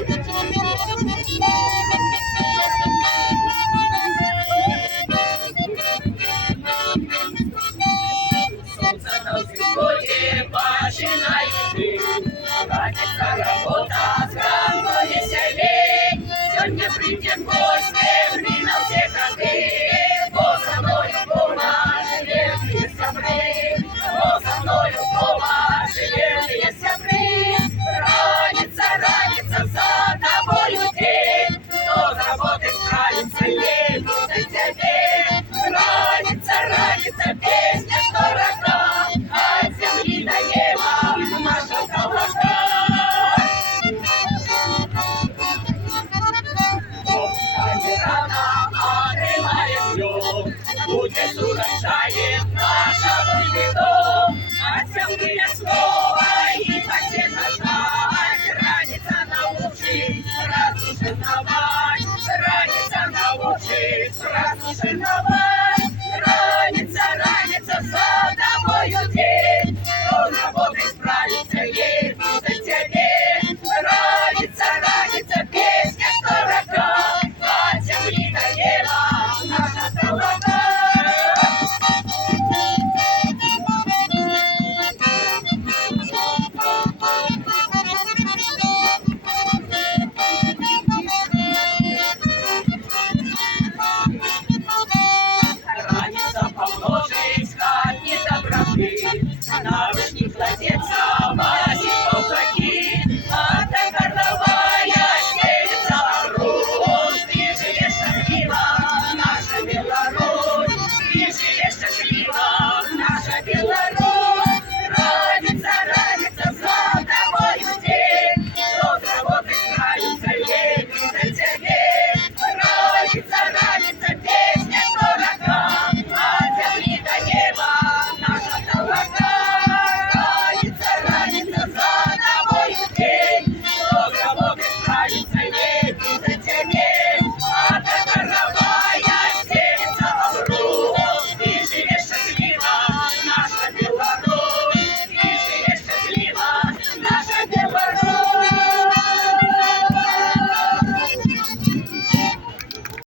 Солнце на взгляде починает дым, радится работа с граной веселей. Сегодня придем в гости, время все ходы, бо со мною помощь, верные сябры, бо со мною помощь, верные сябры. Ранится за тобою день, кто с работы справится, ей будет тебе. Ранится песня, что родна, от земли до неба наша колока. Встань рано, отрывает днем, будет урожаем наша дом. От земли снова и посена ждать, ранится научить, разрушена.